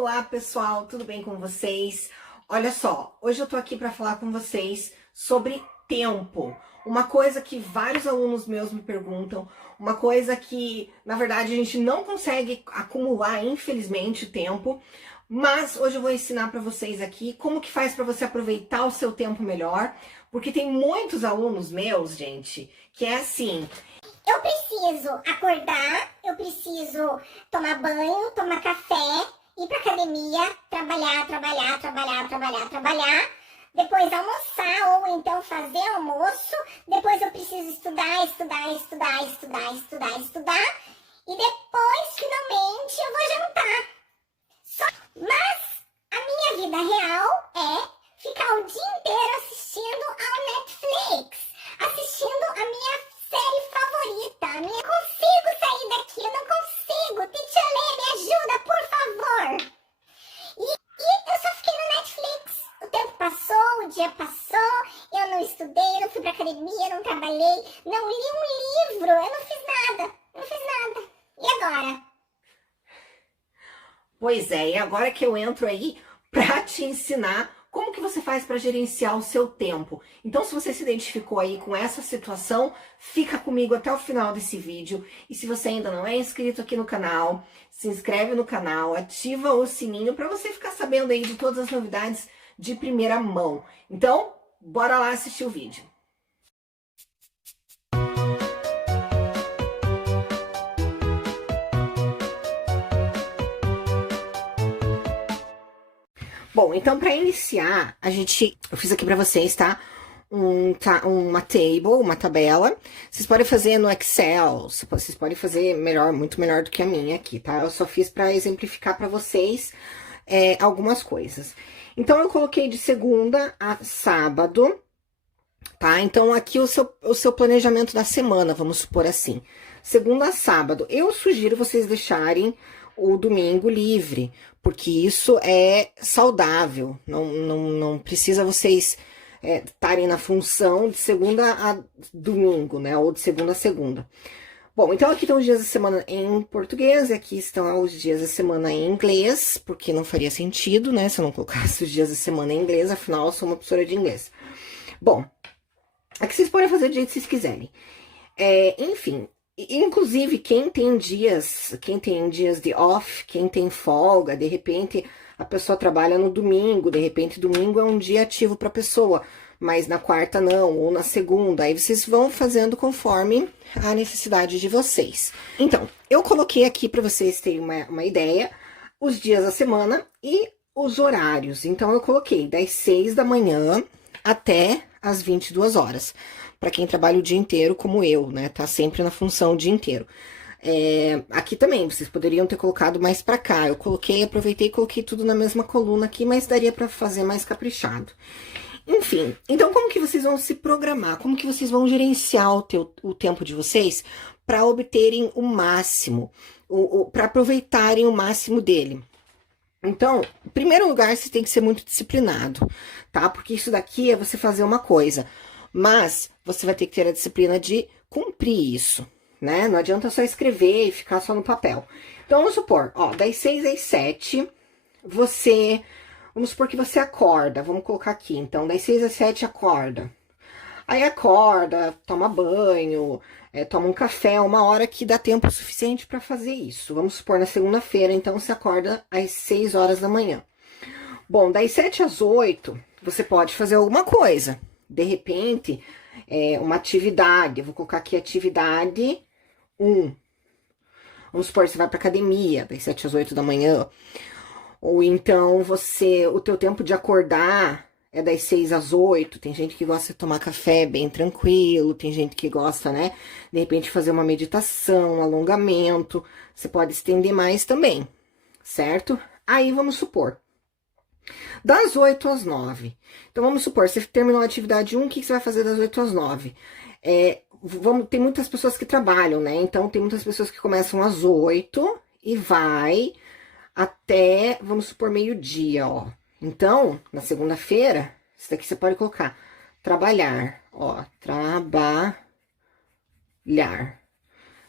Olá, pessoal, tudo bem com vocês? Olha só, hoje eu tô aqui para falar com vocês sobre tempo. Uma coisa que vários alunos meus me perguntam, uma coisa que, na verdade, a gente não consegue acumular, infelizmente, tempo, mas hoje eu vou ensinar para vocês aqui como que faz para você aproveitar o seu tempo melhor, porque tem muitos alunos meus, gente, que é assim: eu preciso acordar, eu preciso tomar banho, tomar café, ir pra academia, trabalhar, depois almoçar ou então fazer almoço, depois eu preciso estudar, e depois, finalmente, eu vou jantar. Mas a minha vida real é ficar o dia inteiro assistindo ao Netflix, assistindo a minha série favorita. Eu não consigo sair daqui, eu não consigo. Teacher Lê, me ajuda, por favor. E eu só fiquei no Netflix. O tempo passou, o dia passou, eu não estudei, não fui pra academia, não trabalhei, não li um livro, eu não fiz nada. E agora? Pois é, e agora que eu entro aí para te ensinar como que você faz para gerenciar o seu tempo. Então, se você se identificou aí com essa situação, fica comigo até o final desse vídeo. E se você ainda não é inscrito aqui no canal, se inscreve no canal, ativa o sininho para você ficar sabendo aí de todas as novidades de primeira mão. Então, bora lá assistir o vídeo. Bom, então para iniciar, eu fiz aqui para vocês, tá? Uma table, uma tabela. Vocês podem fazer no Excel, vocês podem fazer melhor, muito melhor do que a minha aqui, tá? Eu só fiz para exemplificar para vocês algumas coisas. Então, eu coloquei de segunda a sábado, tá? Então, aqui o seu planejamento da semana, vamos supor assim. Segunda a sábado. Eu sugiro vocês deixarem o domingo livre, porque isso é saudável. Não precisa vocês estarem na função de segunda a domingo, né? Ou de segunda a segunda. Bom, então aqui estão os dias da semana em português, e aqui estão os dias da semana em inglês, porque não faria sentido, né? Se eu não colocasse os dias da semana em inglês, afinal eu sou uma professora de inglês. Bom, aqui vocês podem fazer do jeito que vocês quiserem. Enfim, inclusive quem tem dias de off, quem tem folga, de repente a pessoa trabalha no domingo, de repente domingo é um dia ativo para a pessoa, mas na quarta não, ou na segunda, aí vocês vão fazendo conforme a necessidade de vocês. Então, eu coloquei aqui para vocês terem uma ideia, os dias da semana e os horários. Então, eu coloquei das 6 da manhã até as 22 horas. Para quem trabalha o dia inteiro, como eu, né? Tá sempre na função o dia inteiro. Aqui também, vocês poderiam ter colocado mais para cá. Eu aproveitei e coloquei tudo na mesma coluna aqui, mas daria para fazer mais caprichado. Enfim, então como que vocês vão se programar? Como que vocês vão gerenciar o tempo de vocês para obterem o máximo, para aproveitarem o máximo dele? Então, em primeiro lugar, você tem que ser muito disciplinado, tá? Porque isso daqui é você fazer uma coisa, mas você vai ter que ter a disciplina de cumprir isso, né? Não adianta só escrever e ficar só no papel. Então, vamos supor, ó, das 6 às 7, vamos supor que você acorda, vamos colocar aqui, então, das 6 às 7 acorda. Aí acorda, toma banho, toma um café, 1 hora que dá tempo suficiente para fazer isso. Vamos supor na segunda-feira, então, você acorda às 6 horas da manhã. Bom, das 7 às 8, você pode fazer alguma coisa. De repente, uma atividade, eu vou colocar aqui atividade 1. Vamos supor que você vai para academia, das 7 às 8 da manhã. Ou então, o teu tempo de acordar é das 6 às 8, tem gente que gosta de tomar café bem tranquilo, tem gente que gosta, né, de repente fazer uma meditação, um alongamento, você pode estender mais também, certo? Aí, vamos supor, das 8 às 9, então vamos supor, você terminou a atividade 1, o que você vai fazer das 8 às 9? Tem muitas pessoas que trabalham, né, então tem muitas pessoas que começam às 8 e vai até, vamos supor, meio-dia, ó. Então, na segunda-feira, isso daqui você pode colocar trabalhar, ó, trabalhar.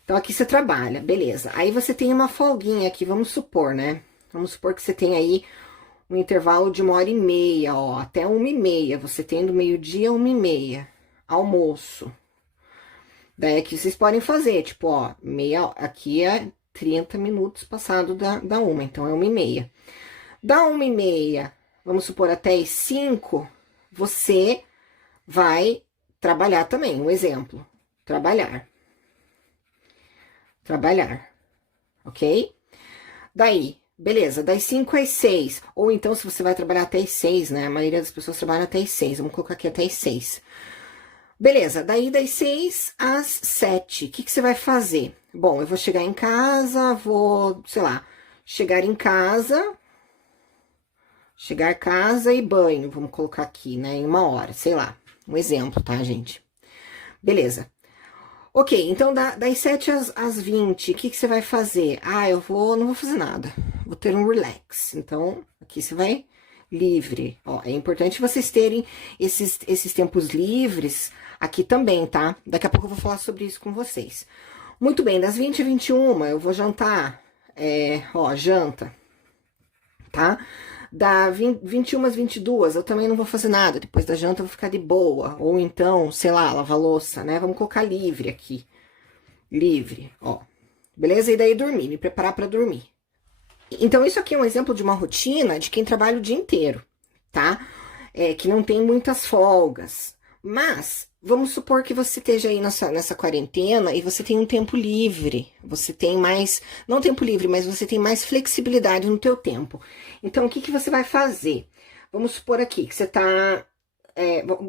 Então, aqui você trabalha, beleza. Aí você tem uma folguinha aqui, vamos supor, né? Vamos supor que você tem aí um intervalo de 1h30, ó, até 1h30. Você tem do meio-dia a 1h30, almoço. Daí aqui vocês podem fazer, tipo, ó, aqui é 30 minutos passado da 1, então é 1h30. Da 1h30, vamos supor, até as 5, você vai trabalhar também. Um exemplo, trabalhar, ok? Daí, beleza, das 5 às 6, ou então se você vai trabalhar até as 6, né? A maioria das pessoas trabalha até as 6, vamos colocar aqui até as 6. Beleza, daí das 6 às 7, o que que você vai fazer? Bom, eu vou chegar em casa, sei lá, chegar casa e banho, vamos colocar aqui, né, em 1 hora, sei lá, um exemplo, tá, gente? Beleza. Ok, então das 7 às 20, o que que você vai fazer? Ah, não vou fazer nada, vou ter um relax. Então, aqui você vai livre. Ó, é importante vocês terem esses tempos livres aqui também, tá? Daqui a pouco eu vou falar sobre isso com vocês. Muito bem, das 20 às 21, eu vou jantar, ó, janta, tá? Da 21 às 22, eu também não vou fazer nada. Depois da janta eu vou ficar de boa. Ou então, sei lá, lavar louça, né? Vamos colocar livre aqui. Livre, ó. Beleza? E daí dormir, me preparar pra dormir. Então, isso aqui é um exemplo de uma rotina de quem trabalha o dia inteiro, tá? Que não tem muitas folgas. Mas, vamos supor que você esteja aí nessa quarentena e você tem um tempo livre. Você tem mais, não tempo livre, mas você tem mais flexibilidade no teu tempo. Então, o que que você vai fazer? Vamos supor aqui que você tá...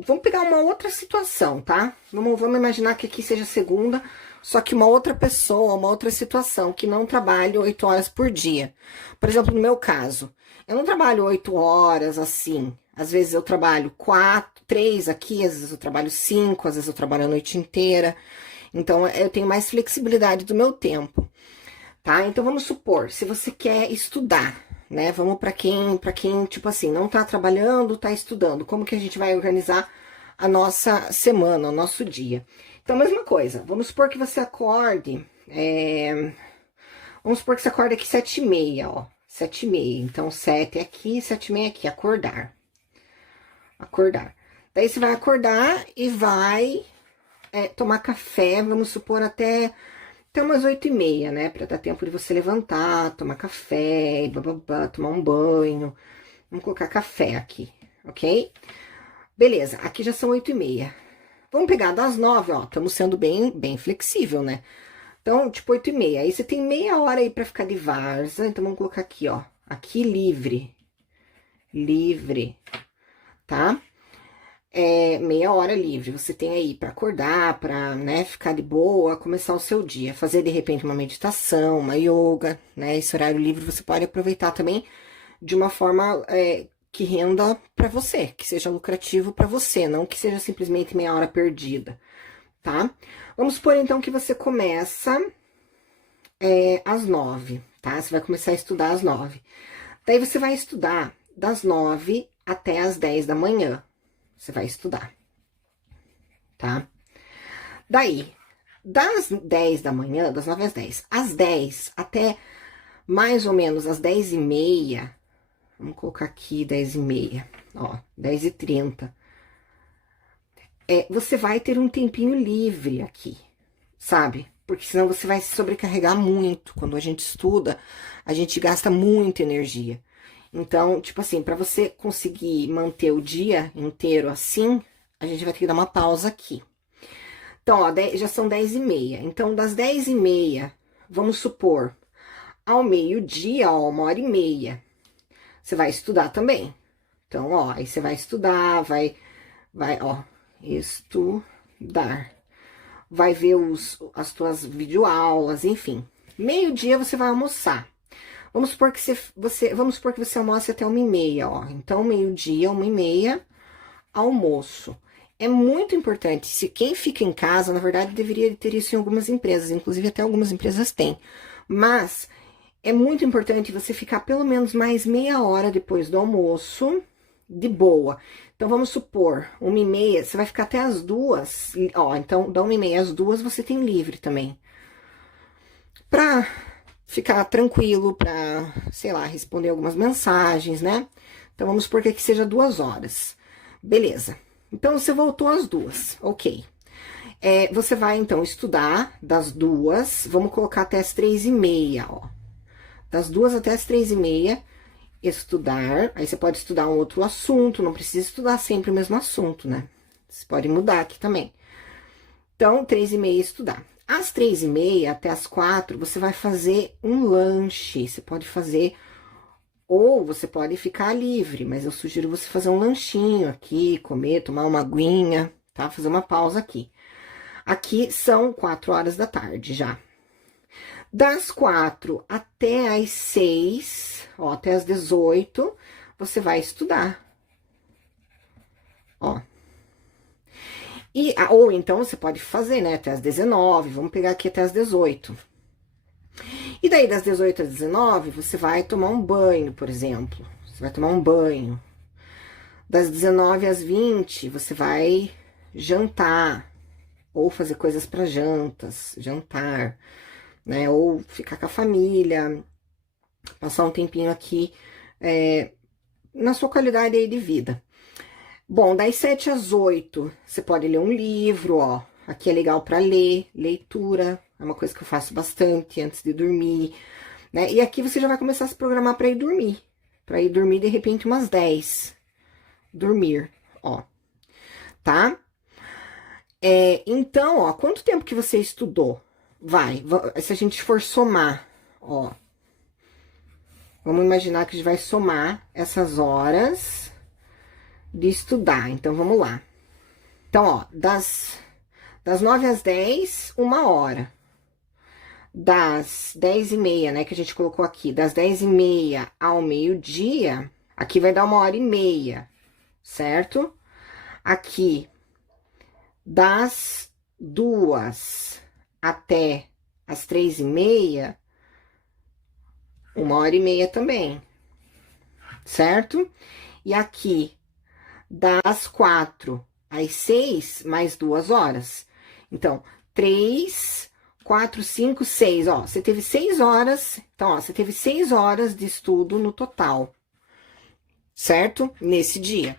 vamos pegar uma outra situação, tá? Vamos imaginar que aqui seja segunda, só que uma outra pessoa, uma outra situação, que não trabalha 8 horas por dia. Por exemplo, no meu caso, eu não trabalho 8 horas assim. Às vezes eu trabalho 3 aqui, às vezes eu trabalho 5, às vezes eu trabalho a noite inteira. Então, eu tenho mais flexibilidade do meu tempo, tá? Então, vamos supor, se você quer estudar, né? Vamos para quem, tipo assim, não tá trabalhando, tá estudando. Como que a gente vai organizar a nossa semana, o nosso dia? Então, mesma coisa, vamos supor que você acorde, vamos supor que você acorda aqui 7h30, ó, 7h30. Então, 7 aqui, 7h30 aqui, acordar. Daí, você vai acordar e vai tomar café, vamos supor, até umas 8h30, né? Pra dar tempo de você levantar, tomar café, bababá, tomar um banho. Vamos colocar café aqui, ok? Beleza, aqui já são 8h30. Vamos pegar das 9, ó, estamos sendo bem flexível, né? Então, tipo, 8h30. Aí você tem meia hora aí pra ficar de várzea. Então, vamos colocar aqui, ó. Aqui, livre. Livre, tá? Meia hora livre. Você tem aí pra acordar, pra, né, ficar de boa, começar o seu dia. Fazer, de repente, uma meditação, uma yoga, né? Esse horário livre você pode aproveitar também de uma forma... que renda para você, que seja lucrativo para você, não que seja simplesmente meia hora perdida, tá? Vamos supor, então, que você começa às 9, tá? Você vai começar a estudar às 9. Daí, você vai estudar das 9 até as 10 da manhã. Você vai estudar, tá? Daí, das 10 da manhã, das 9 às 10 até mais ou menos às 10h30, vamos colocar aqui 10h30, ó, 10h30. Você vai ter um tempinho livre aqui, sabe? Porque senão você vai se sobrecarregar muito. Quando a gente estuda, a gente gasta muita energia. Então, tipo assim, para você conseguir manter o dia inteiro assim, a gente vai ter que dar uma pausa aqui. Então, ó, já são 10h30. Então, das 10h30, vamos supor, ao meio-dia, ó, 1h30. Você vai estudar também. Então, ó, aí você vai estudar, vai, ó, estudar. Vai ver as tuas videoaulas, enfim. Meio-dia você vai almoçar. Vamos supor que você almoce até 1h30, ó. Então, meio-dia, 1h30, almoço. É muito importante, se quem fica em casa, na verdade, deveria ter isso em algumas empresas, inclusive até algumas empresas têm. Mas... é muito importante você ficar pelo menos mais meia hora depois do almoço, de boa. Então, vamos supor, 1h30, você vai ficar até as 2, ó, então, da 1h30 às 2 você tem livre também. Pra ficar tranquilo para, sei lá, responder algumas mensagens, né? Então, vamos supor que aqui seja 2 horas. Beleza. Então, você voltou às 2, ok. Você vai, então, estudar das 2, vamos colocar até as 3h30, ó. Das 2 até as 3h30, estudar. Aí, você pode estudar um outro assunto, não precisa estudar sempre o mesmo assunto, né? Você pode mudar aqui também. Então, 3h30, estudar. Às 3h30 até as 4, você vai fazer um lanche. Você pode fazer, ou você pode ficar livre, mas eu sugiro você fazer um lanchinho aqui, comer, tomar uma aguinha, tá? Fazer uma pausa aqui. Aqui são 4 horas da tarde já. Das 4 até as 6, ó, até as 18, você vai estudar. Ó. Ou então você pode fazer, né, até as 19, vamos pegar aqui até as 18. E daí, das 18 às 19, você vai tomar um banho, por exemplo. Você vai tomar um banho. Das 19 às 20, você vai jantar. Ou fazer coisas para jantar, né? Ou ficar com a família, passar um tempinho aqui, na sua qualidade aí de vida. Bom, das 7 às 8, você pode ler um livro, ó. Aqui é legal para ler, leitura, é uma coisa que eu faço bastante antes de dormir, né? E aqui você já vai começar a se programar para ir dormir. Para ir dormir, de repente, umas 10. Dormir, ó. Tá? Então, ó, quanto tempo que você estudou? Se a gente for somar, ó. Vamos imaginar que a gente vai somar essas horas de estudar. Então, vamos lá. Então, ó, das 9 às 10, 1 hora. Das 10h30, né, que a gente colocou aqui, das 10h30 ao meio-dia, aqui vai dar 1h30, certo? Aqui, das 2 até as 3h30, 1h30 também, certo? E aqui, das 4 às 6, mais 2 horas. Então, 3, 4, 5, 6, ó, você teve 6 horas, então, ó, você teve 6 horas de estudo no total, certo? Nesse dia,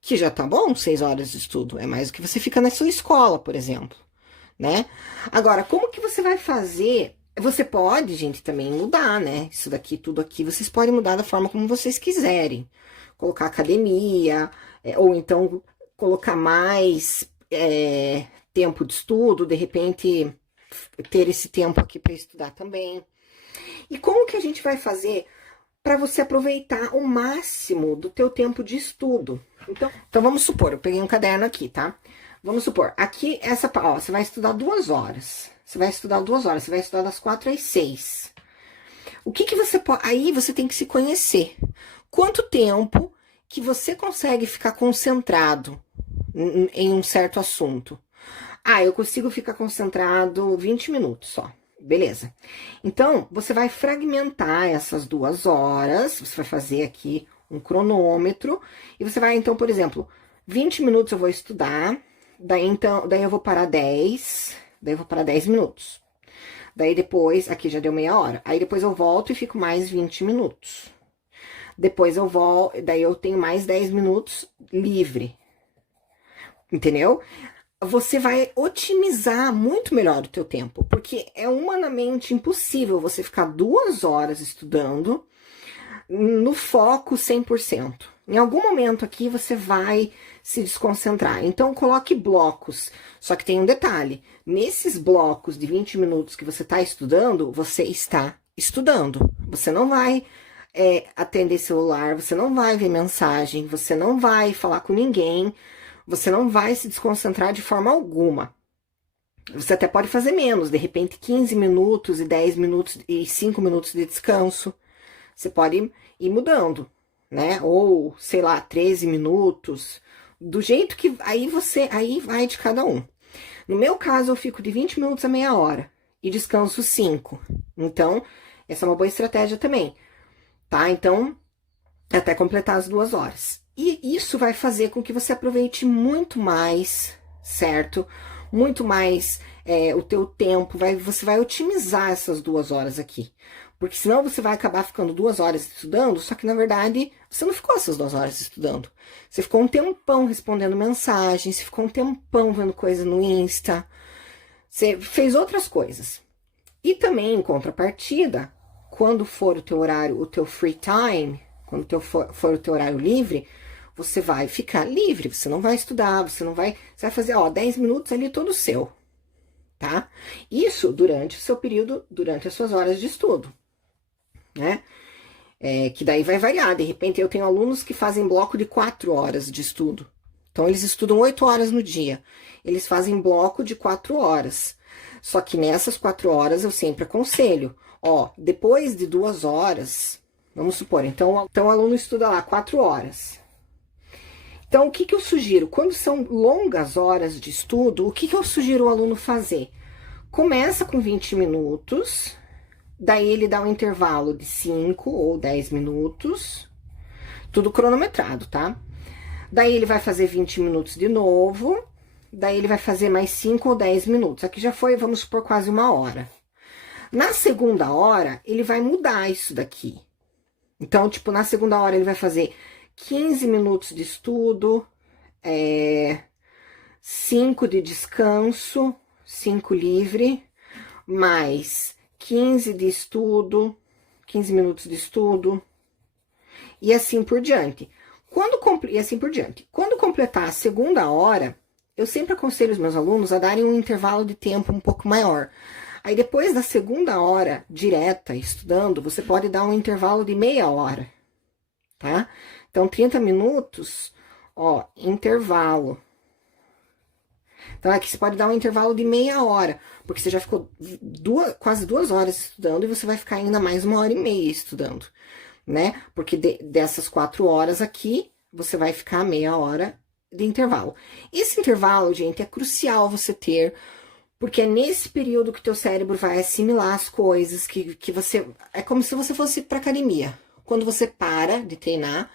que já tá bom, 6 horas de estudo, é mais do que você fica na sua escola, por exemplo, né? Agora, como que você vai fazer? Você pode, gente, também mudar, né? Isso daqui, tudo aqui, vocês podem mudar da forma como vocês quiserem. Colocar academia, ou então colocar mais tempo de estudo, de repente ter esse tempo aqui para estudar também. E como que a gente vai fazer para você aproveitar o máximo do teu tempo de estudo? Então vamos supor, eu peguei um caderno aqui, tá? Vamos supor, aqui ó, você vai estudar 2 horas. Você vai estudar 2 horas, você vai estudar das 4 às 6. O que que você pode... Aí você tem que se conhecer. Quanto tempo que você consegue ficar concentrado em um certo assunto? Eu consigo ficar concentrado 20 minutos só. Beleza. Então, você vai fragmentar essas 2 horas, você vai fazer aqui um cronômetro, e você vai, então, por exemplo, 20 minutos eu vou estudar, daí eu vou parar 10, daí eu vou parar 10 minutos. Daí depois, aqui já deu meia hora, aí depois eu volto e fico mais 20 minutos. Depois eu volto, daí eu tenho mais 10 minutos livre. Entendeu? Você vai otimizar muito melhor o teu tempo, porque é humanamente impossível você ficar 2 horas estudando no foco 100%. Em algum momento aqui você vai se desconcentrar. Então, coloque blocos. Só que tem um detalhe. Nesses blocos de 20 minutos que você está estudando, você está estudando. Você não vai atender celular, você não vai ver mensagem, você não vai falar com ninguém, você não vai se desconcentrar de forma alguma. Você até pode fazer menos, de repente 15 minutos e 10 minutos e 5 minutos de descanso. Você pode ir mudando, né? Ou, sei lá, 13 minutos, do jeito que aí vai de cada um. No meu caso, eu fico de 20 minutos a meia hora e descanso 5. Então, essa é uma boa estratégia também, tá? Então, até completar as 2 horas. E isso vai fazer com que você aproveite muito mais, certo? Muito mais o teu tempo, você vai otimizar essas 2 horas aqui. Porque senão você vai acabar ficando 2 horas estudando, só que na verdade você não ficou essas 2 horas estudando. Você ficou um tempão respondendo mensagens, você ficou um tempão vendo coisa no Insta, você fez outras coisas. E também, em contrapartida, quando for o teu horário, o teu free time, quando for o teu horário livre, você vai ficar livre, você não vai estudar, você vai fazer, 10 minutos ali todo seu, tá? Isso durante o seu período, durante as suas horas de estudo, né? Que daí vai variar, de repente eu tenho alunos que fazem bloco de 4 horas de estudo. Então, eles estudam 8 horas no dia, eles fazem bloco de 4 horas. Só que nessas 4 horas eu sempre aconselho, depois de 2 horas, vamos supor, então o aluno estuda lá 4 horas. Então, o que eu sugiro? Quando são longas horas de estudo, o que eu sugiro o aluno fazer? Começa com 20 minutos, daí ele dá um intervalo de 5 ou 10 minutos, tudo cronometrado, tá? Daí ele vai fazer 20 minutos de novo, daí ele vai fazer mais 5 ou 10 minutos. Aqui já foi, vamos supor, quase 1 hora. Na segunda hora, ele vai mudar isso daqui. Então, tipo, na segunda hora ele vai fazer 15 minutos de estudo, 5 de descanso, 5 livre, mais 15 de estudo, 15 minutos de estudo, e assim por diante. Quando completar a segunda hora, eu sempre aconselho os meus alunos a darem um intervalo de tempo um pouco maior. Aí, depois da segunda hora direta estudando, você pode dar um intervalo de meia hora, tá? Então, 30 minutos, intervalo. Então, aqui você pode dar um intervalo de meia hora, porque você já ficou quase 2 horas estudando e você vai ficar ainda mais 1 hora e meia estudando, né? Porque dessas 4 horas aqui, você vai ficar meia hora de intervalo. Esse intervalo, gente, é crucial você ter, porque é nesse período que teu cérebro vai assimilar as coisas, que você... É como se você fosse pra academia. Quando você para de treinar,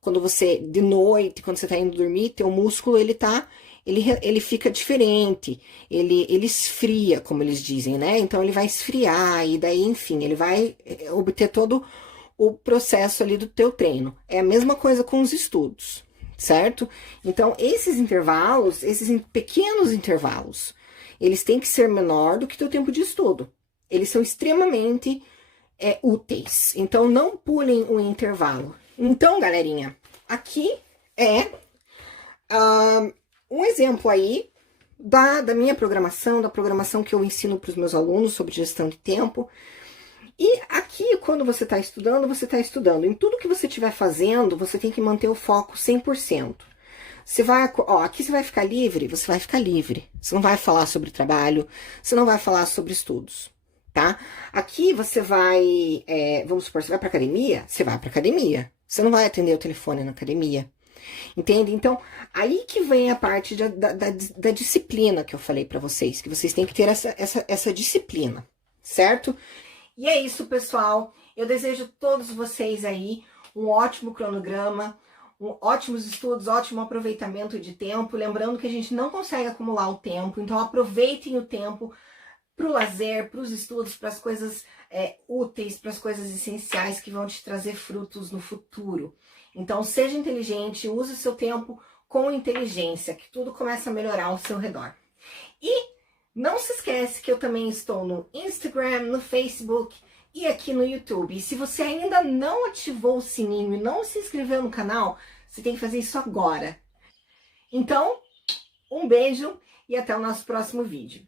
quando você, de noite, quando você tá indo dormir, teu músculo, ele fica diferente, ele esfria, como eles dizem, né? Então, ele vai esfriar, e daí, enfim, ele vai obter todo o processo ali do teu treino. É a mesma coisa com os estudos, certo? Então, esses intervalos, esses pequenos intervalos, eles têm que ser menor do que teu tempo de estudo. Eles são extremamente úteis. Então, não pulem o intervalo. Então, galerinha, aqui é um exemplo aí da minha programação, da programação que eu ensino para os meus alunos sobre gestão de tempo. E aqui, quando você está estudando, Em tudo que você estiver fazendo, você tem que manter o foco 100%. Você vai, aqui você vai ficar livre, você vai ficar livre. Você não vai falar sobre trabalho, você não vai falar sobre estudos, tá? Aqui você vai, vamos supor, você vai pra academia, você vai pra academia. Você não vai atender o telefone na academia, entende? Então, aí que vem a parte da disciplina que eu falei pra vocês, que vocês têm que ter essa disciplina, certo? E é isso, pessoal. Eu desejo a todos vocês aí um ótimo cronograma, ótimos estudos, ótimo aproveitamento de tempo. Lembrando que a gente não consegue acumular o tempo, então aproveitem o tempo para o lazer, para os estudos, para as coisas úteis, para as coisas essenciais que vão te trazer frutos no futuro. Então, seja inteligente, use o seu tempo com inteligência, que tudo começa a melhorar ao seu redor. E não se esquece que eu também estou no Instagram, no Facebook e aqui no YouTube. E se você ainda não ativou o sininho e não se inscreveu no canal, você tem que fazer isso agora. Então, um beijo e até o nosso próximo vídeo.